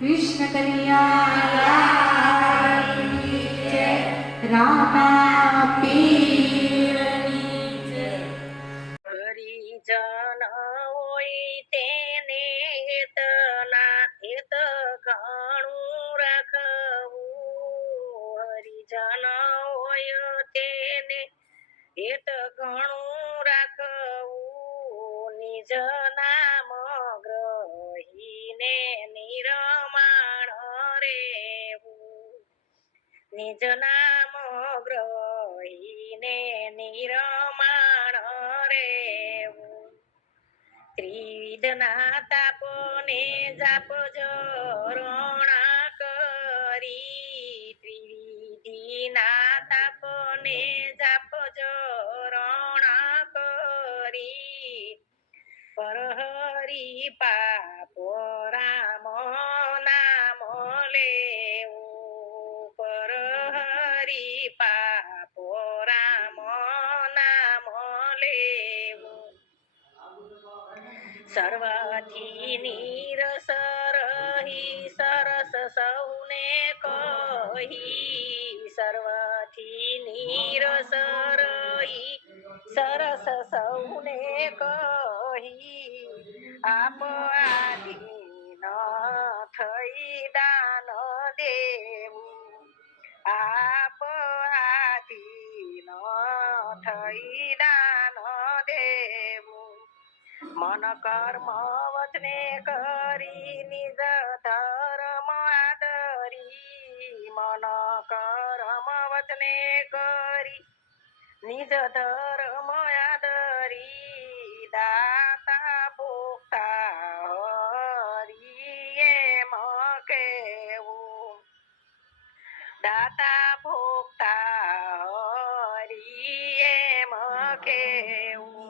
કૃષ્ણ કનૈયા જય, રામા પીરની જય. હરિજન હોય તેને હિત ઘણું રાખવું, હરિજન હોય તેને હિત ઘણું રાખવું, નિજ નામ ગ્રહીને નિરમાણ રેવું, નિજ નામ ગ્રહીને નિરમાણ રેવું. ત્રિવિધના તાપને જાપજો રણા કરી, ત્રિવિધિના તાપને જાપજો રણા કરી, પરહરી પાપો રામ નામ લેવું, પરહરી પાપો રામ નામ લેવું. સર્વથી નીરસ રહી સરસ સૌને કહી, સર્વથી નીરસ રહી સરસ સૌને કહી, આપ આધીન થઈ દાન દેવું, આપ આધીન થઈ દાન દેવું. મન કર્મ વચને કરી નિજ ધર્મ આદરી, મન કર્મ વચને કરી નિજ ધર્મ આદરી, દાતા ભોગતા હરી એમ કહેવું, દાતા ભોગતા હરી એમ કહેવું.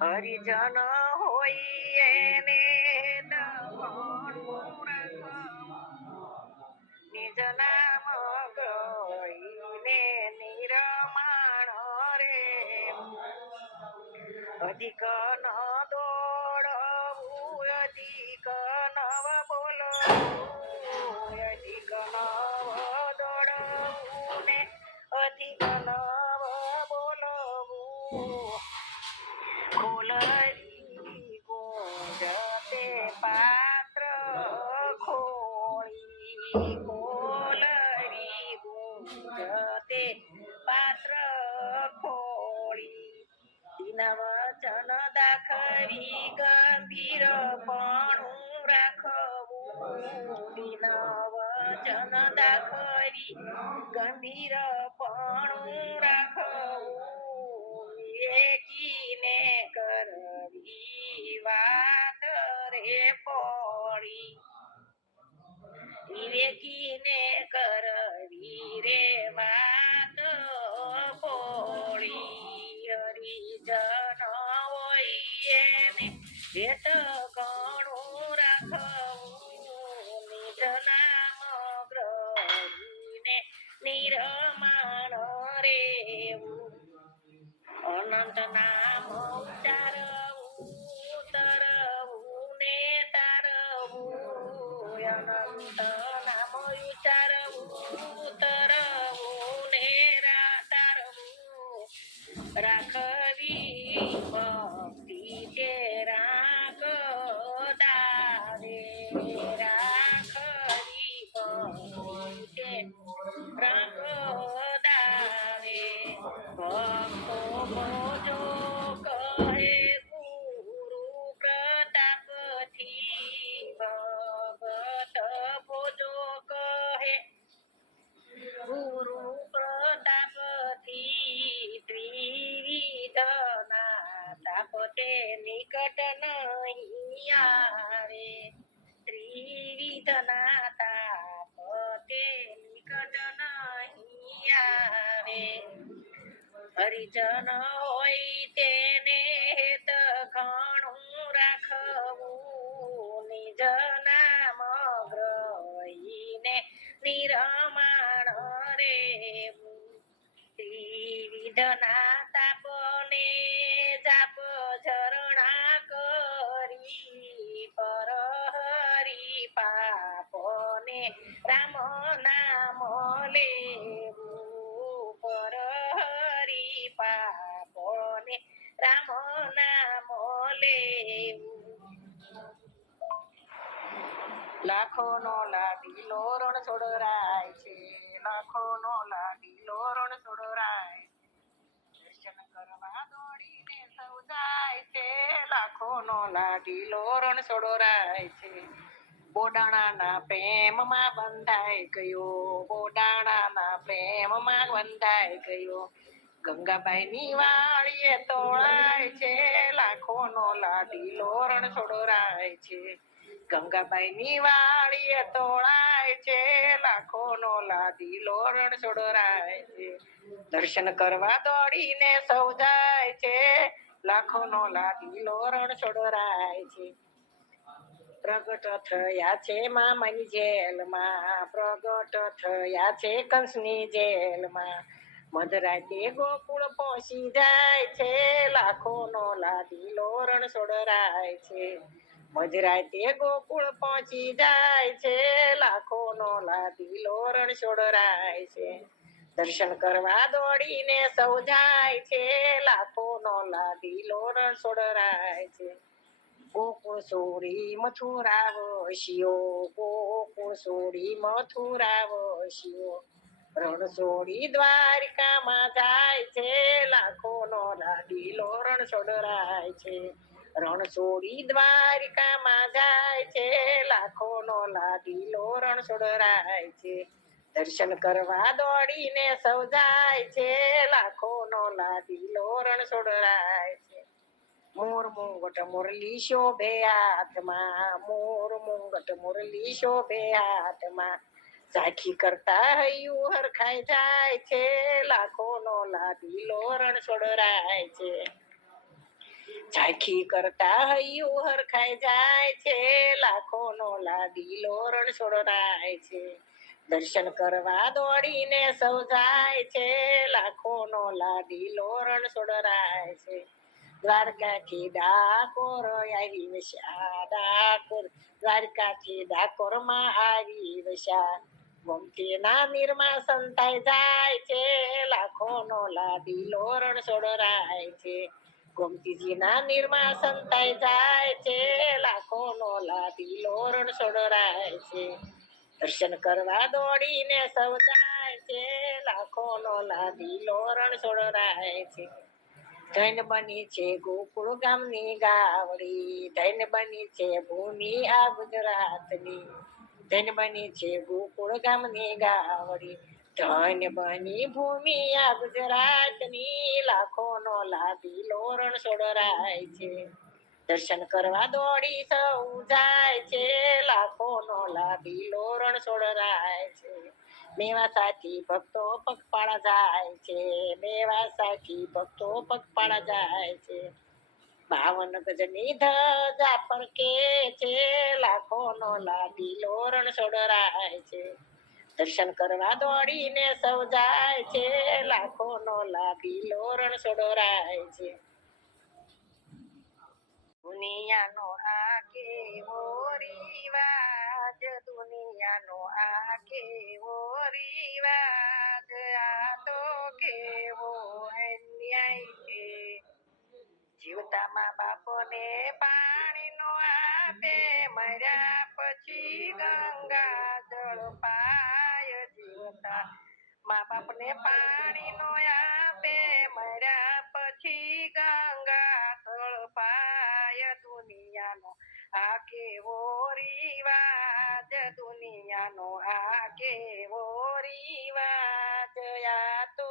હરિજન હોય એને ઘણું રાખવું, નિજ નામ ગ્રહીને નિરમાણ રેવું. અધિક ન દોડવું, અધિક નવ બોલવું, અધિક નવ દોડવું ને અધિક નવ બોલવું. ખોલરી ગુંજતે પાત્ર ખોળી, ખોલરી ગુંજતે પાત્ર ખોળી, દિન વચન દાખવી ગંભીરપણું રાખવું, દિન વચન દાખવી ગંભીરપણું રાખવું. વિવેકીને કરવી વાત રે પોળી, વિવેકીને કરવી રે વાત પોળી. હરિજન હોય એને હેત ઘણું રાખવું, નિજ નામ ગ્રહીને નિરમાણ રેવું. અનંત નામ ઉચ્ચારવું, તરવું ને તારવું, અનંત નામ ઉચ્ચારવું, તરવું ને તારવું. રાખવી ભક્તિ તે રાગ દાવે, રાખવી ભક્તિ તે રાગ દાવે. ભક્તો ભોજો કહે ગુરુ પ્રતાપથી, ભગત ભોજો કહે ગુરુ પ્રતાપથી, ત્રિવિધના તાપ તે નિકટ નહીં આવે, ત્રિવિધના તાપ તે નિકટ નહીં આવે. હરિજન હોય તેને હેત ઘણું રાખવું, નિજ નામ ગ્રહીને નિરમાણ રેવું. ત્રિવિધના તાપને જાપ ઝરણા કરી, પર હરી પા પાપોને રામ નામ લેવું પર હરી પાપોને રામ નામ લેવું લાખોનો લાડીલો રણ છોડરાય છે લાખોનો લાડીલો રણ છોડરાય દર્શન કરવા દોડીને સૌ જાય છે લાખોનો લાડીલો રણ છોડરાય છે બોડાણાના પ્રેમમાં બંધાઈ ગયો બોડાણાના પ્રેમમાં બંધાઈ ગયો ગંગાબાઈની વાળીએ તોળાય છે લાખોનો લાડીલો રણ છોડરાય છે ગંગાબાઈની વાળીએ તોળાય છે લાખોનો લાડીલો રણ છોડરાય છે દર્શન કરવા દોડીને સૌ જાય છે લાખોનો લાડીલો રણ છોડરાય છે પ્રગટ થયા છે મામાની જેલમાં પ્રગટ થયા છે કંસની જેલમાં મધરાતે ગોકુળ પહોંચી જાય છે લાખોનો લાડીલો રણ છોડરાય છે મધરાતે ગોકુળ પહોંચી જાય છે લાખોનો લાડીલો રણ છોડરાય છે દર્શન કરવા દોડીને સૌ જાય છે લાખોનો લાડીલો રણ છોડરાય છે ગોકુળ છોડી મથુરા વસ્યો ગોકુળ છોડી મથુરા વસ્યો રણ છોડી દ્વારિકામાં જાય છે લાખોનો લાડીલો રણ છોડરાય છે રણ છોડી દ્વારિકામાં જાય છે લાખોનો લાડીલો રણ છોડરાય છે દર્શન કરવા દોડીને સૌ જાય છે લાખોનો લાડીલો રણ છોડરાય છે મોર મુંગટ મુરલી શોભે હાથમાં મોર મુંગટ મુરલી શોભે હાથમાં ઝાંખી કરતા હૈયું હરખાઈ જાય છે લાખોનો લાડીલો રણ છોડરાય છે ઝાંખી કરતા હૈયું હરખાઈ જાય છે લાખોનો લાડીલો રણ છોડરાય છે દર્શન કરવા દોડીને સૌ જાય છે લાખોનો લાડીલો રણ છોડરાય છે દ્વારકાથી ડાકોર આવી વસ્યા ડાકોર દ્વારકાથી ડાકોરમાં આવી વસ્યા ગોમતીના નીરમાં સંતાઈ જાય છે લાખોનો લાડીલો રણ છોડરાય છે ગોમતીજીના નીરમાં સંતાઈ જાય છે લાખોનો લાડીલો રણ છોડરાય છે દર્શન કરવા દોડીને સૌ જાય છે લાખોનો લાડીલો રણ છોડરાય છે ધન બની છે ગોકુળ ગામની ગાવડી ધન બની છે ભૂમિ આ ગુજરાતની ધન બની છે ગોકુળ ગામની ગાવડી ધન બની ભૂમિ આ ગુજરાતની લાખોનો લાડીલો રણ છોડરાય છે દર્શન કરવા દોડી સૌ જાય છે લાખોનો લાડીલો રણ છોડરાય છે મેવા સાથી ભક્તો પગપાળા જાય છે મેવા સાથી ભક્તો પગપાળા જાય છે 52 ગજની ધજા ફરકે છે લાખોનો લાડીલો રણ છોડરાય છે દર્શન કરવા દોડીને સૌ જાય છે લાખોનો લાડીલો રણ છોડરાય છે દુનિયાનો આ કેવો રિવાજ દુનિયાનો આ કેવો રિવાજ આ તો કેવો અન્યાય છે જીવતા મા બાપોને પાણીનો આપે મર્યા પછી ગંગા જળ પાય જીવતા મા બાપને પાણીનો આપે મર્યા પછી ગંગા જળ પાય દુનિયાનો આ કેવો રિવાજ દુનિયાનો આ કેવો રિવાજ આ તો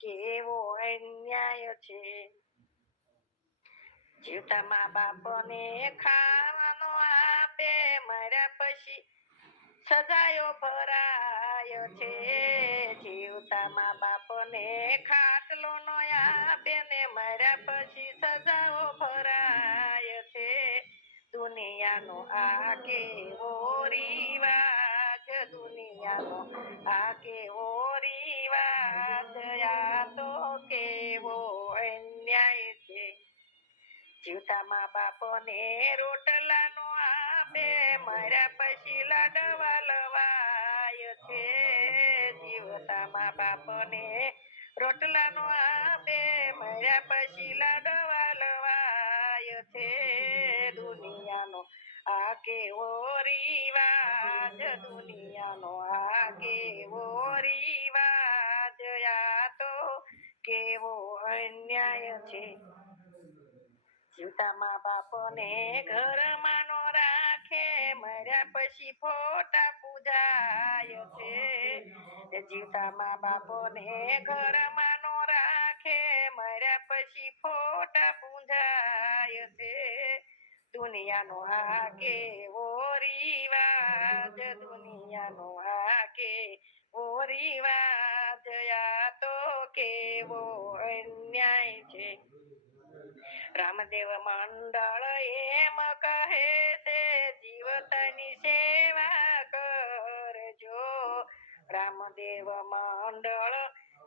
કેવો અન્યાય છે જીવતા મા બાપને ખાવાનો આપે મર્યા પછી સજાયો ભરાય છે જીવતા મા બાપને ખાટલો નો આપે ને મર્યા પછી સજાઓ ભરાય છે દુનિયાનો આ કેવો રિવાજ દુનિયાનો આ કેવો રિવાજ આ તો કેવો અન્યાય છે જીવતા મા બાપને રોટલાનો આપે મર્યા પછી લાડવા લવાય છે જીવતા મા બાપને રોટલાનો આપે મર્યા પછી લાડવા લવાય છે દુનિયાનો આ કેવો રિવાજ દુનિયાનો આ કેવો રિવાજ આ તો કેવો અન્યાય છે જીવતા મા બાપને ઘરમાં નો રાખે મર્યા પછી ફોટા પૂજાય છે જીવતા મા બાપને ઘરમાં નો રાખે મર્યા પછી ફોટા પૂજાય છે દુનિયાનો આ કેવો રિવાજ દુનિયાનો આ કેવો રિવાજ આ તો કેવો અન્યાય છે રામદેવ મંડળ એમ કહે છે જીવતાની સેવા કરજો રામદેવ મંડળ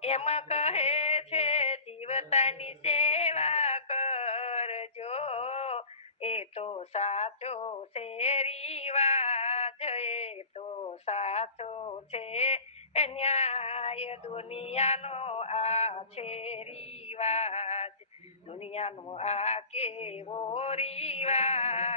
એમ કહે છે જીવતાની સેવા કરજો એ તો સાચો છે રિવાજ એ તો સાચો છે ન્યાય દુનિયાનો આ છે રિવાજ દુનિયાનો આ કેવો રિવાજ